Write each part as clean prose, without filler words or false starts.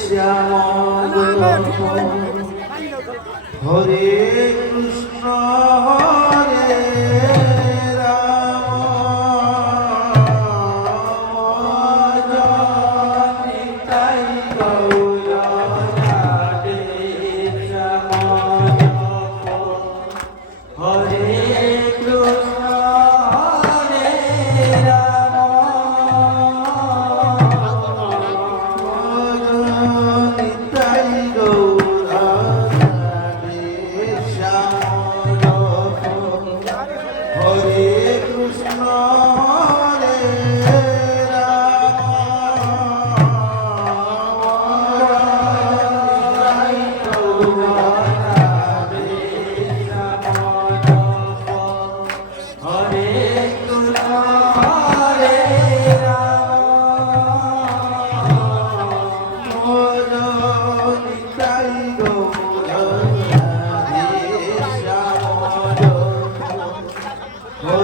শ্যাম হরে কৃষ্ণ হরে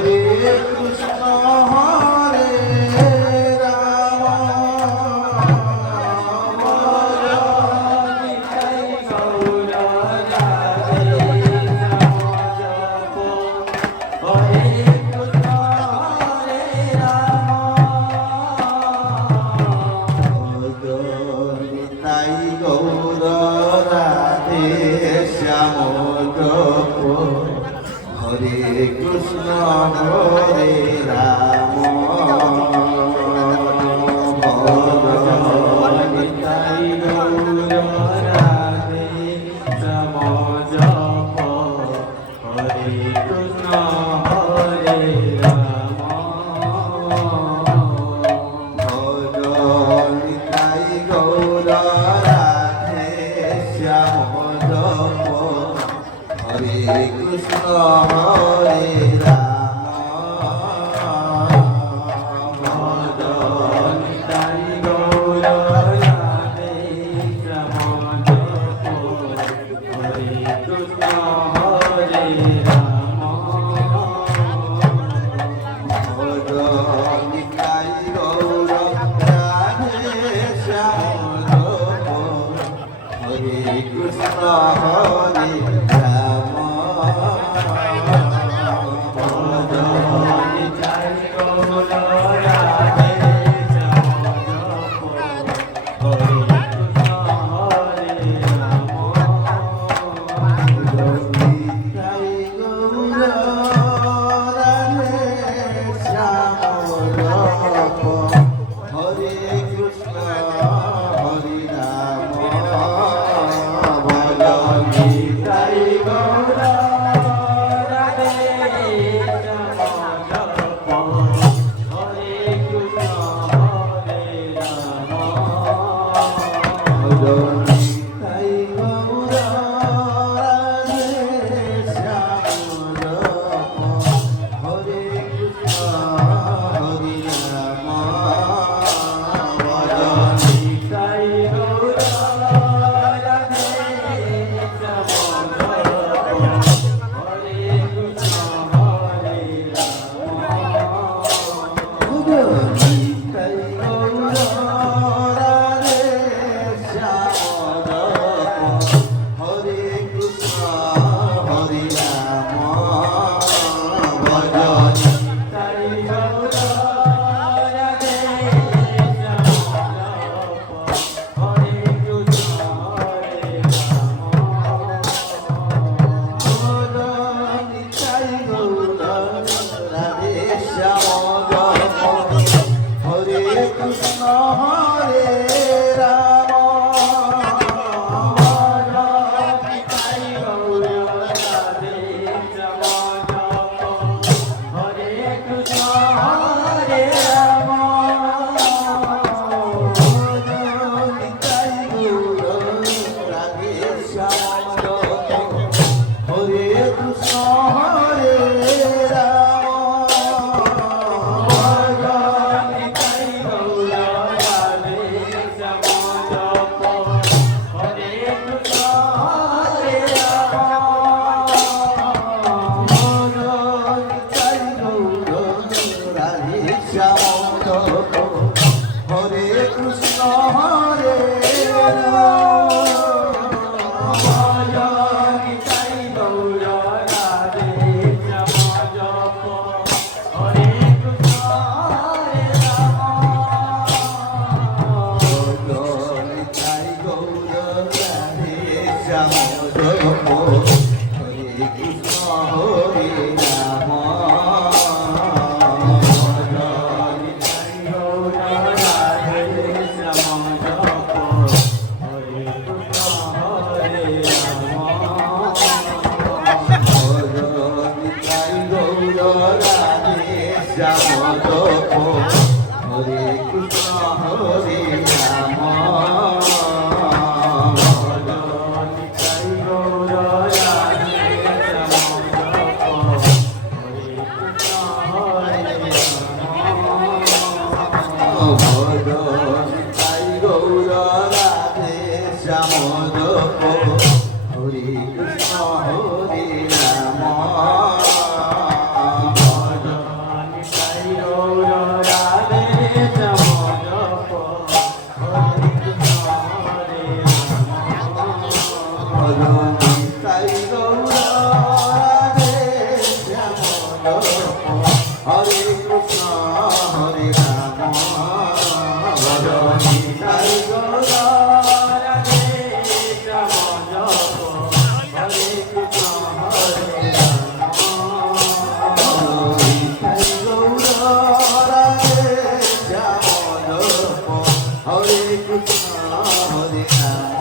হরে কৃষ্ণ হরে রাম নিতাই গৌর রাধে শ্যাম জপ হরে কৃষ্ণ হরে রাম নিতাই গৌর রাধে শ্যাম জপ হরে কৃষ্ণ হরে রাম নিতাই গৌর রাধে শ্যাম জপ হরে কৃষ্ণ হরে রাম নিতাই গৌর রাধে শ্যাম জপ হরে কৃষ্ণ হরে Hare শ্যাম জপ হরে কৃষ্ণ হরে রাম হরে কৃষ্ণ হরে রাম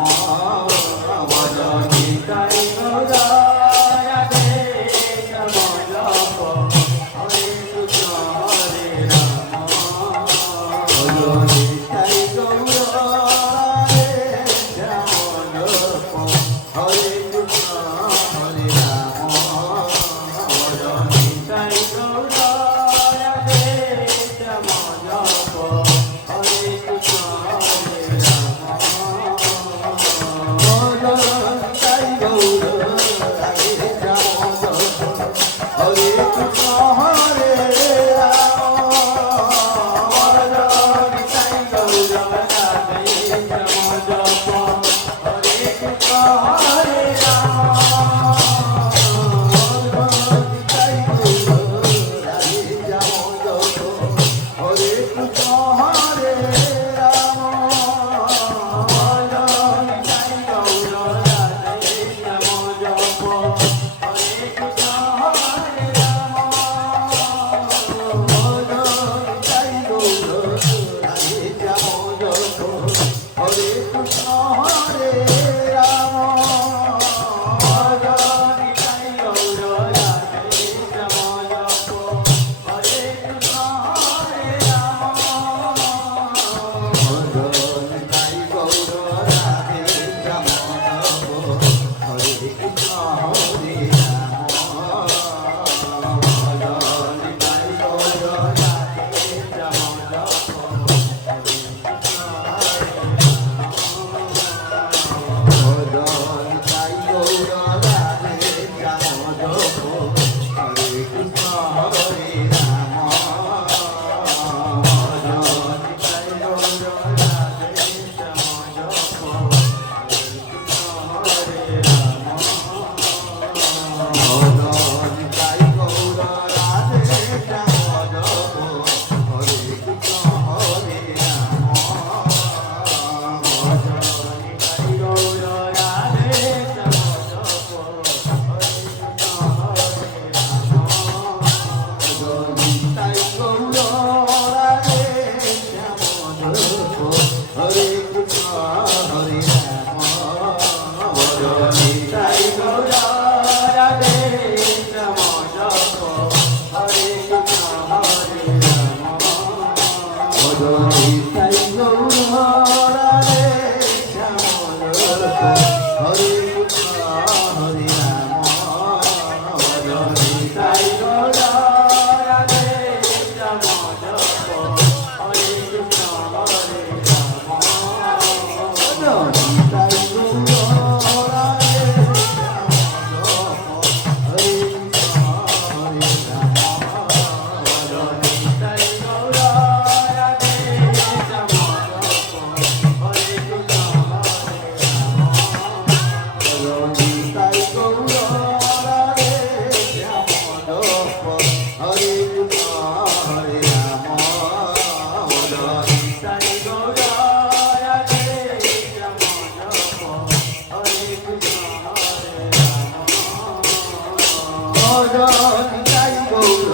নিতাই গৌর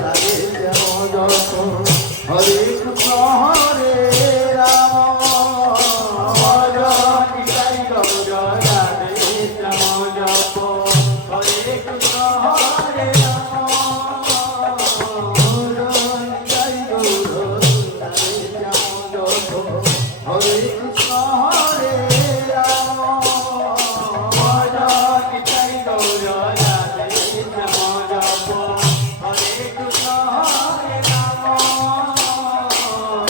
রাধে শ্যাম জপ হরে কৃষ্ণ হরে রাম ভজ নিতাই গৌর রাধে শ্যাম জপ হরে কৃষ্ণ হরে রাম ভজ নিতাই গৌর রাধে শ্যাম জপ হরে কৃষ্ণ হরে রাম ভজ নিতাই গৌর রাধে শ্যাম জপ হরে কৃষ্ণ হরে রাম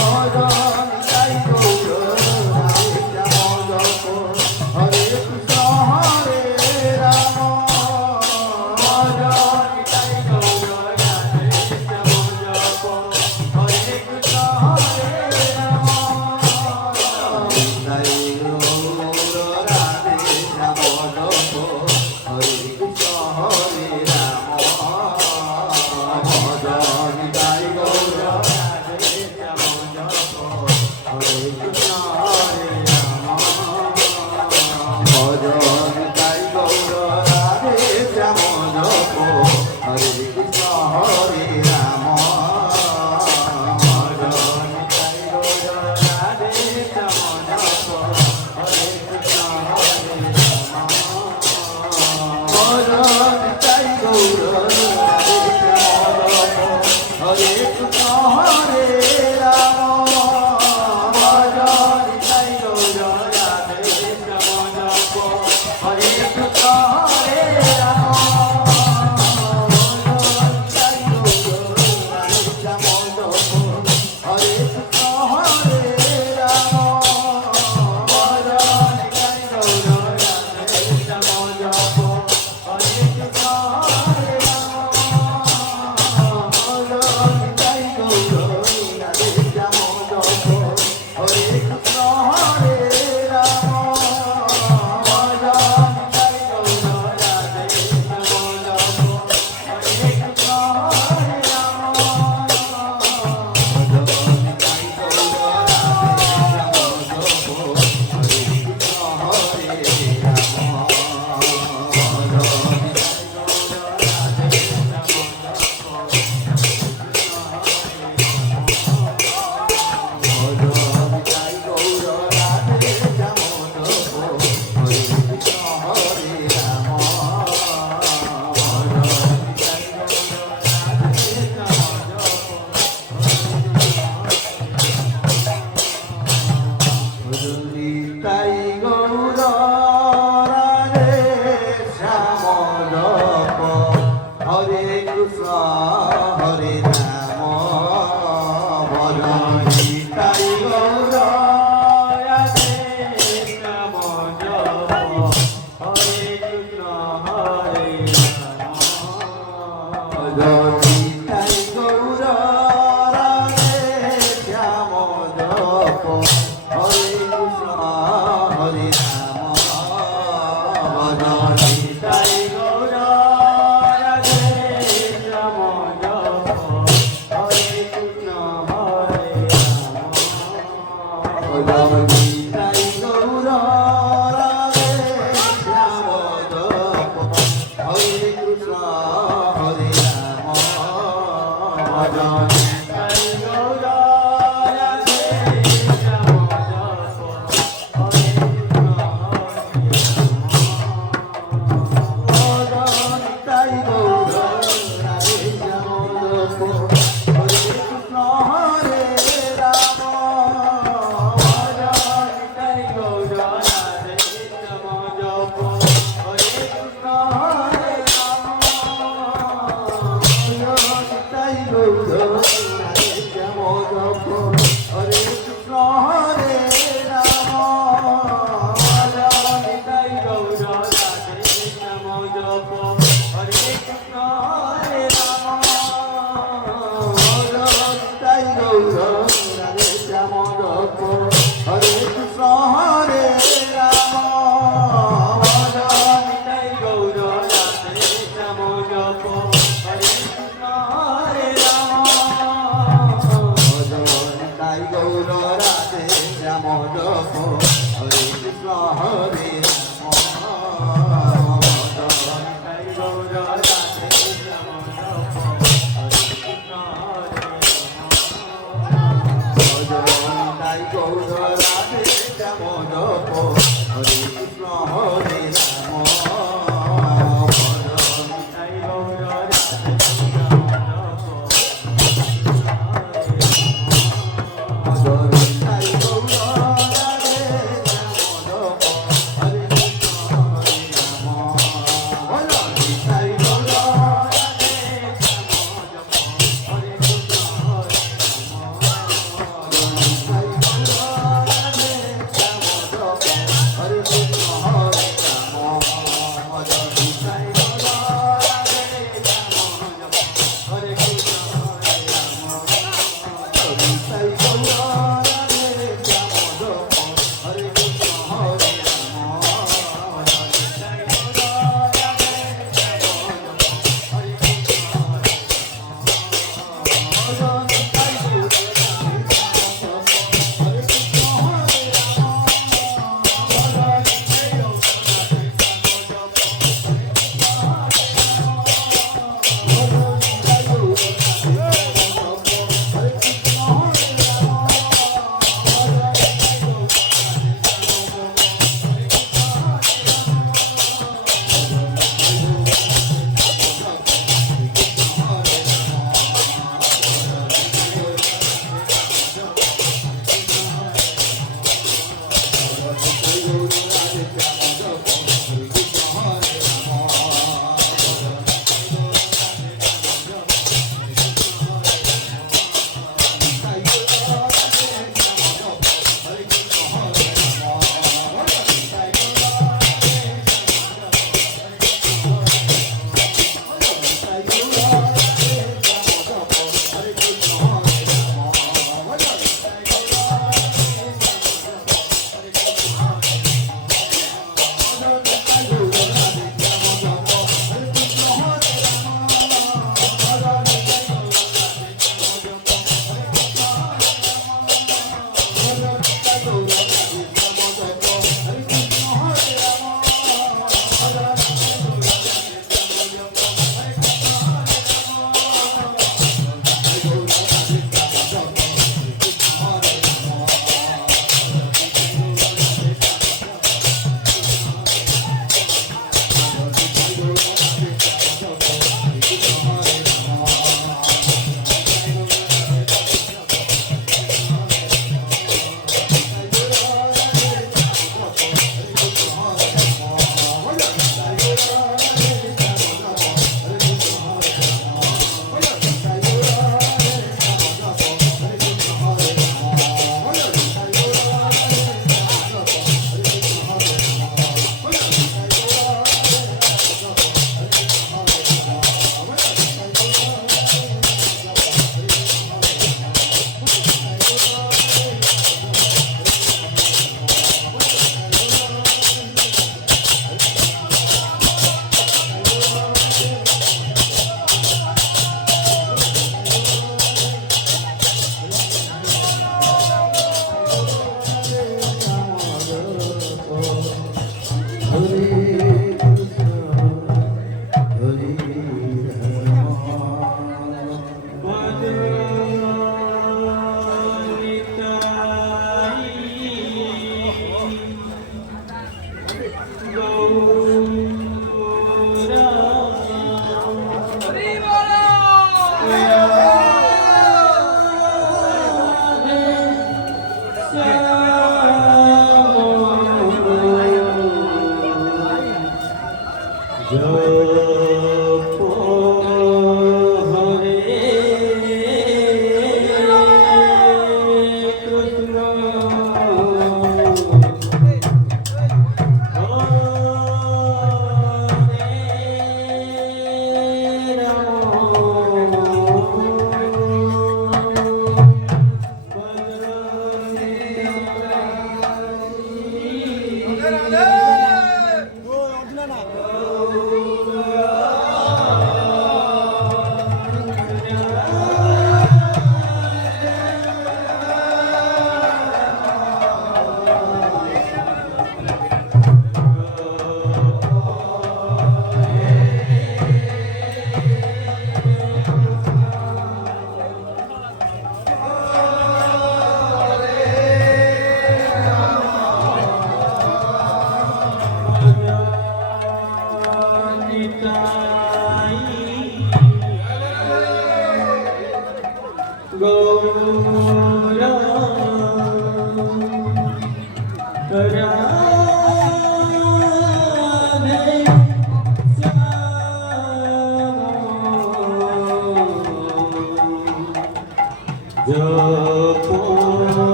ভজ নিতাই গৌর রাধে শ্যাম জপ হরে কৃষ্ণ হরে রাম ভজ নিতাই গৌর রাধে শ্যাম জপ হরে কৃষ্ণ হরে রাম নিতাই গৌর রাধে শ্যাম জপ হরে কৃষ্ণ হরে রাম ভজ নিতাই গৌর রাধে শ্যাম জপ হরে কৃষ্ণ হরে রাম ভজ নিতাই গৌর রাধে শ্যাম জপ হরে কৃষ্ণ হরে রাম ভজ নিতাই গৌর রাধে শ্যাম জপ হরে কৃষ্ণ হরে রাম ভজ নিতাই গৌর রাধে শ্যাম জপ হরে কৃষ্ণ হরে রাম ভজ নিতাই গৌর রাধে শ্যাম জপ হরে কৃষ্ণ হরে রাম ভজ নিতাই গৌর রাধে শ্যাম জপ হরে কৃষ্ণ হরে রাম ভজ নিতাই গৌর রাধে শ্যাম জপ হরে কৃষ্ণ হরে রাম ভজ নিতাই গৌর রাধে শ্যাম জপ হরে কৃষ্ণ হরে রাম ভজ নিতাই গৌর রাধে শ্যাম জপ ভজ নিতাই গৌর রাধে শ্যাম জপ হরে কৃষ্ণ হরে রাম ভজ নিতাই গৌর রাধে শ্যাম জপ হরে কৃষ্ণ হরে রাম ভজ নিতাই গৌর রাধে শ্যাম জপ হরে কৃষ্ণ হরে রাম ভজ নিতাই গৌর রাধে শ্যাম জপ হরে কৃষ্ণ হরে রাম ভজ নিতাই গৌর রাধে শ্যাম জপ হরে কৃষ্ণ হরে রাম ভজ নিতাই গৌর রাধে শ্যাম জপ হরে কৃষ্ণ হরে রাম